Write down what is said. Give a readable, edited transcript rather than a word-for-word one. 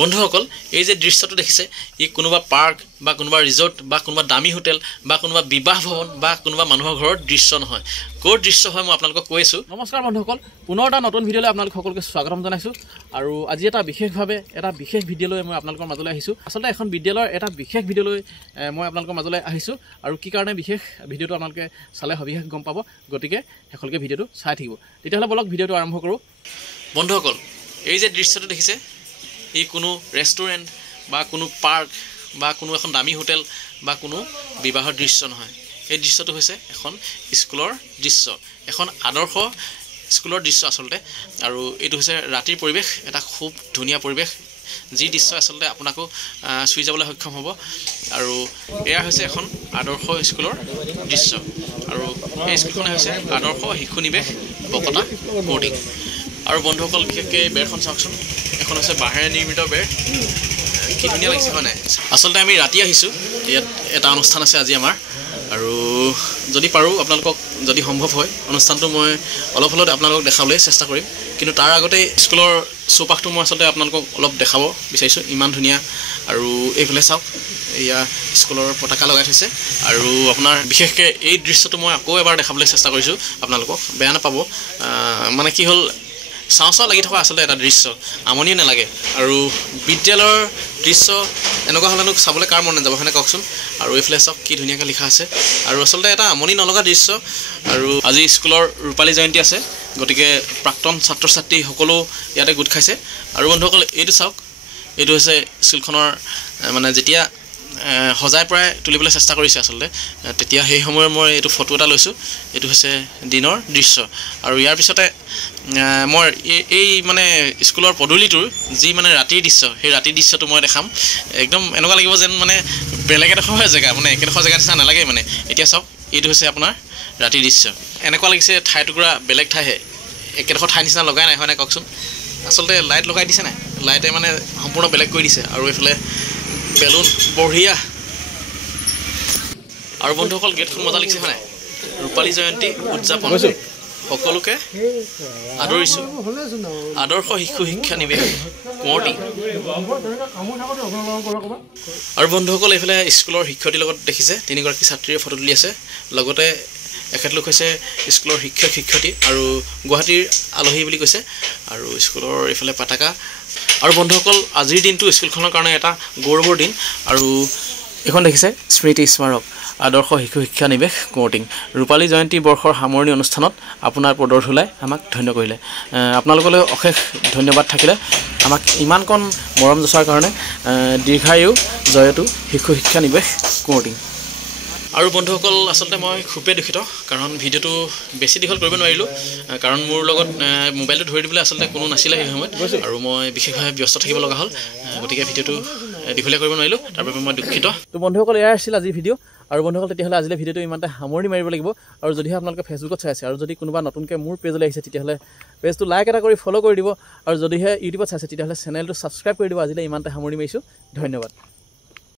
বন্ধুসকল এই যে দৃশ্যটো দেখিছে ই কোনোবা পাৰ্ক বা কোনোবা ৰিজৰ্ট বা কোনোবা দামী হোটেল বা কোনোবা বিবাহ ভৱন বা কোনোবা মানুহৰ ঘৰৰ দৃশ্য নহয় কোৰ দৃশ্য হয় মই আপোনালোকক কৈছো। নমস্কাৰ বন্ধুসকল, পুনৰ এটা নতুন ভিডিঅ'লৈ আপোনালোক সকলোকে স্বাগতম জনাইছো। আৰু আজি এটা বিশেষ ভিডিঅ'লৈ মই আপোনালোকৰ মাজলৈ আহিছো। আচলতে এখন বিদ্যালয়ৰ এটা বিশেষ ভিডিঅ'লৈ মই আপোনালোকৰ মাজলৈ আহিছো আৰু কি কাৰণে বিশেষ ভিডিঅ'টো আপোনালোকে চালে সবিশেষ গম পাব, গতিকে সকলোকে ভিডিঅ'টো চাই থাকিব। তেতিয়াহ'লে বলক ভিডিঅ'টো আৰম্ভ কৰোঁ। বন্ধুসকল এই যে দৃশ্যটো দেখিছে ই কোনো ৰেষ্টুৰেণ্ট বা কোনো পাৰ্ক বা কোনো এখন দামী হোটেল বা কোনো বিবাহৰ দৃশ্য নহয়। এই দৃশ্যটো হৈছে এখন স্কুলৰ দৃশ্য, এখন আদৰ্শ স্কুলৰ দৃশ্য আচলতে। আৰু এইটো হৈছে ৰাতিৰ পৰিৱেশ, এটা খুব ধুনীয়া পৰিৱেশ, যি দৃশ্য আচলতে আপোনাকো চুই যাবলৈ সক্ষম হ'ব। আৰু এয়া হৈছে এখন আদৰ্শ স্কুলৰ দৃশ্য আৰু এই স্কুলখনে হৈছে আদৰ্শ শিশু নিৱেশ বকতা বৰ্ডিং। আৰু বন্ধুসকল বিশেষকৈ বেৰখন চাওকচোন, এখন হৈছে বাঁহেৰে নিৰ্মিত বেৰ, কি ধুনীয়া লাগিছে হয় নাই। আচলতে আমি ৰাতি আহিছোঁ, ইয়াত এটা অনুষ্ঠান আছে আজি আমাৰ, আৰু যদি পাৰোঁ আপোনালোকক যদি সম্ভৱ হয় অনুষ্ঠানটো মই অলপ হ'লেও আপোনালোকক দেখাবলৈ চেষ্টা কৰিম। কিন্তু তাৰ আগতে স্কুলৰ চৌপাশটো মই আচলতে আপোনালোকক অলপ দেখাব বিচাৰিছোঁ, ইমান ধুনীয়া। আৰু এইফালে চাওক, এয়া স্কুলৰ পতাকা লগাই থৈছে। আৰু আপোনাৰ বিশেষকৈ এই দৃশ্যটো মই আকৌ এবাৰ দেখাবলৈ চেষ্টা কৰিছোঁ আপোনালোকক, বেয়া নাপাব। মানে কি হ'ল, চাওঁ চাওঁ লাগি থকা আচলতে এটা দৃশ্য, আমনিয়ে নালাগে। আৰু বিদ্যালয়ৰ দৃশ্য এনেকুৱা হ'লেনো চাবলৈ কাৰ মন নাযাব হয়নে কওকচোন। আৰু এইফালে চাওক কি ধুনীয়াকৈ লিখা আছে, আৰু আচলতে এটা আমনি নলগা দৃশ্য। আৰু আজি স্কুলৰ ৰূপালী জয়ন্তী আছে, গতিকে প্ৰাক্তন ছাত্ৰ ছাত্ৰী সকলো ইয়াতে গোট খাইছে। আৰু বন্ধুসকল এইটো চাওক, এইটো হৈছে স্কুলখনৰ মানে যেতিয়া সজাই পৰাই তুলিবলৈ চেষ্টা কৰিছে আচলতে, তেতিয়া সেই সময়ৰ মই এইটো ফটো এটা লৈছোঁ। এইটো হৈছে দিনৰ দৃশ্য। আৰু ইয়াৰ পিছতে মই এই মানে স্কুলৰ পদূলিটোৰ যি মানে ৰাতিৰ দৃশ্য, সেই ৰাতিৰ দৃশ্যটো মই দেখাম। একদম এনেকুৱা লাগিব যেন মানে বেলেগ এডোখৰ জেগা, মানে একেডোখৰ জেগা নিচিনা নালাগে মানে। এতিয়া চাওক, এইটো হৈছে আপোনাৰ ৰাতিৰ দৃশ্য। এনেকুৱা লাগিছে ঠাই টুকুৰা বেলেগ ঠাইহে, একেডোখৰ ঠাই নিচিনা লগাই নাই হয় নাই কওকচোন। আচলতে লাইট লগাই দিছে নাই, লাইটে মানে সম্পূৰ্ণ বেলেগ কৰি দিছে। আৰু এইফালে বেলুন বঢ়িয়া। আৰু বন্ধুসকল গেটখন মজা লাগিছে হয় নাই। ৰূপালী জয়ন্তী উদযাপন সকলোকে আদৰিছোঁ, আদৰ্শ শিশু শিক্ষা নিৱেশ কোঁৱৰটি। আৰু বন্ধুসকল এইফালে স্কুলৰ শিক্ষয়িত্ৰীৰ লগত দেখিছে তিনিগৰাকী ছাত্ৰীয়ে ফটো তুলি আছে। লগতে এখেতলোক হৈছে স্কুলৰ শিক্ষয়িত্ৰী আৰু গুৱাহাটীৰ আলহী বুলি কৈছে। আৰু স্কুলৰ এইফালে পতাকা। আৰু বন্ধুসকল আজিৰ দিনটো স্কুলখনৰ কাৰণে এটা গৌৰৱৰ দিন। আৰু এইখন দেখিছে স্মৃতি স্মাৰক আদৰ্শ শিশু শিক্ষা নিৱেশ কোঁৱৰটিং। ৰূপালী জয়ন্তী বৰ্ষৰ সামৰণি অনুষ্ঠানত আপোনাৰ পদৰ ধূলাই আমাক ধন্য কৰিলে। আপোনালোকলৈ অশেষ ধন্যবাদ থাকিলে আমাক ইমানকণ মৰম যচোৱাৰ কাৰণে। দীৰ্ঘায়ু জয়তু শিশু শিক্ষা নিৱেশ কোঁৱৰটিং। আৰু বন্ধুসকল আচলতে মই খুবেই দুখিত, কাৰণ ভিডিঅ'টো বেছি দীঘল কৰিব নোৱাৰিলোঁ, কাৰণ মোৰ লগত মোবাইলটো ধৰি দিবলৈ আচলতে কোনো নাছিলে সেই সময়ত, আৰু মই বিশেষভাৱে ব্যস্ত থাকিব লগা হ'ল। গতিকে ভিডিঅ'টো দীঘলীয়া কৰিব নোৱাৰিলোঁ, তাৰ বাবে মই দুখিত। তো বন্ধুসকল এয়াই আছিল আজিৰ ভিডিঅ'। আৰু বন্ধুসকল তেতিয়াহ'লে আজিলৈ ভিডিঅ'টো ইমানতে সামৰণি মাৰিব লাগিব। আৰু যদিহে আপোনালোকে ফেচবুকত চাই আছে আৰু যদি কোনোবা নতুনকৈ মোৰ পেজলৈ আহিছে, তেতিয়াহ'লে পেজটো লাইক এটা কৰি ফ'ল' কৰি দিব। আৰু যদিহে ইউটিউবত চাইছে তেতিয়াহ'লে চেনেলটো ছাবস্ক্ৰাইব কৰি দিব। আজিলৈ ইমানতে সামৰণি মাৰিছোঁ, ধন্যবাদ।